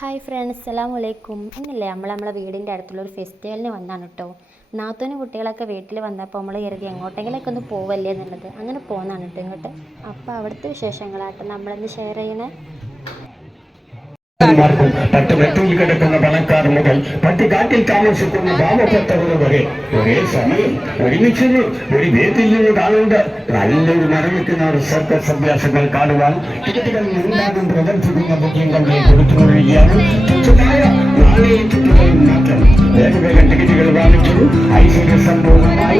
Hi friends, അസ്സലാമു അലൈക്കും. ഇന്നല്ലേ നമ്മളെ വീടിൻ്റെ അടുത്തുള്ളൊരു ഫെസ്റ്റിവലിന് വന്നാണ് കേട്ടോ. നാത്തൂനും കുട്ടികളൊക്കെ വീട്ടിൽ വന്നപ്പോൾ നമ്മൾ കരുതി എങ്ങോട്ടെങ്കിലൊക്കെ ഒന്ന് പോവല്ലേ എന്നുള്ളത്. അങ്ങനെ പോകുന്നതാണ് കേട്ടോ ഇങ്ങോട്ട്. അപ്പോൾ അവിടുത്തെ വിശേഷങ്ങളാട്ടോ നമ്മളിന്ന് ഷെയർ ചെയ്യണേ. പട്ടുമെത്തയിൽ കിടക്കുന്ന പണക്കാർ മുതൽ പട്ടുകാട്ടിൽ താമസിക്കുന്ന പാവപ്പെട്ടവർ വരെ ഒരേ സമയം ഒരുമിച്ച് ഒരു വേദിയിൽ നിന്ന് കാണേണ്ട നല്ലൊരു മരവിക്കുന്ന സർക്കസ് അഭ്യാസങ്ങൾ കാണുവാൻ ടിക്കറ്റുകൾ ഉണ്ടാകും പ്രദർശിക്കുന്ന ബുക്കിംഗുകൾ കൊടുത്തുകൊണ്ടിരിക്കുകയാണ്. തുച്ഛമായ നാണയത്തുകകൾ മാത്രം വേഗവേഗം ടിക്കറ്റുകൾ വാങ്ങിച്ചത് ഐശ്വര്യസമ്പൂർണമായ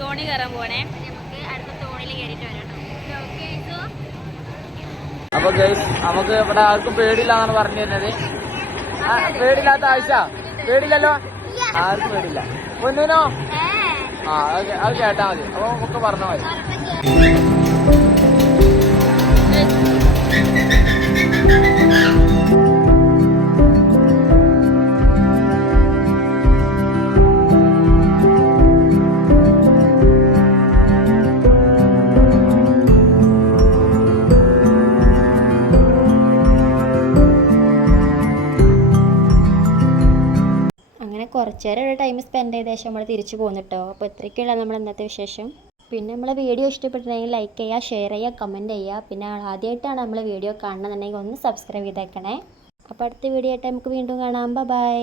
തോണി കയറാൻ പോണേ. നമുക്ക് അടുത്ത തോണിയിൽ കയറിയിട്ട് വരാം. അപ്പൊ ഗൈസ്, നമുക്ക് ഇവിടെ ആർക്കും പേടിയില്ലാന്നാണ് പറഞ്ഞു തരുന്നത്. പേടിയില്ലാത്ത ആഴ്ച പേടിയില്ലല്ലോ, ആർക്കും പേടിയില്ല. പൊന്നൂനോ? അത് കേട്ടാ മതി. അപ്പൊ ഒക്കെ പറഞ്ഞാൽ മതി. കുറച്ച് നേരം ഒരു ടൈം സ്പെൻഡ് ചെയ്ത ശേഷം നമ്മൾ തിരിച്ചു പോകുന്നിട്ടോ. അപ്പോൾ ഇത്രയൊക്കെയുള്ള നമ്മൾ ഇന്നത്തെ വിശേഷം. പിന്നെ നമ്മളെ വീഡിയോ ഇഷ്ടപ്പെട്ടിട്ടുണ്ടെങ്കിൽ ലൈക്ക് ചെയ്യുക, ഷെയർ ചെയ്യുക, കമൻറ്റ് ചെയ്യുക. പിന്നെ ആദ്യമായിട്ടാണ് നമ്മൾ വീഡിയോ കാണണമെന്നുണ്ടെങ്കിൽ ഒന്ന് സബ്സ്ക്രൈബ് ചെയ്തേക്കണേ. അപ്പോൾ അടുത്ത വീഡിയോ ആയിട്ട് നമുക്ക് വീണ്ടും കാണാം. ബൈ.